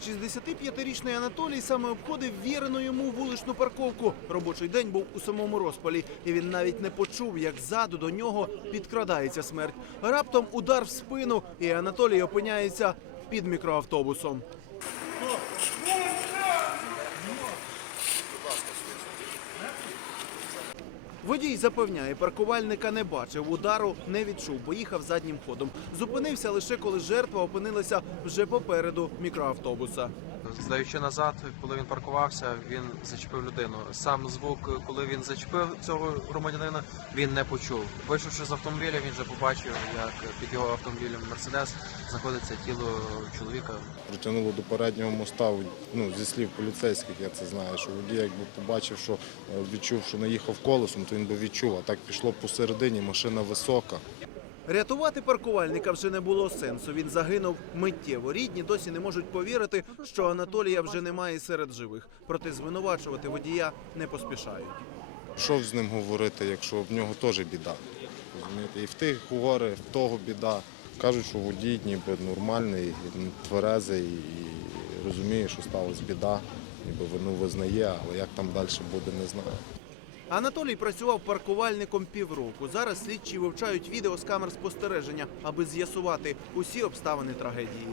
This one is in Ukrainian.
65-річний Анатолій саме обходив вірену йому вуличну парковку. Робочий день був у самому розпалі, і він навіть не почув, як ззаду до нього підкрадається смерть. Раптом удар в спину, і Анатолій опиняється під мікроавтобусом. Водій запевняє, паркувальника не бачив, удару не відчув, поїхав заднім ходом. Зупинився лише коли жертва опинилася вже попереду мікроавтобуса. Здаючи назад, коли він паркувався, він зачепив людину. Сам звук, коли він зачепив цього громадянина, він не почув. Вийшовши з автомобіля, він вже побачив, як під його автомобілем Мерседес знаходиться тіло чоловіка. притягнуло до переднього моста. Ну, зі слів поліцейських, я це знаю, що водій якби побачив, що е, відчув, що наїхав колесом, то він би відчув. А так пішло посередині, машина висока. Рятувати паркувальника вже не було сенсу. Він загинув миттєво. Рідні досі не можуть повірити, що Анатолія вже немає серед живих. Проте звинувачувати водія не поспішають. Що з ним говорити, якщо в нього теж біда? І в тих горе, в того біда. Кажуть, що водій ніби нормальний, тверезий і розуміє, що сталася біда, ніби вину визнає, але як там далі буде, не знаю. Анатолій працював паркувальником півроку. Зараз слідчі вивчають відео з камер спостереження, аби з'ясувати усі обставини трагедії.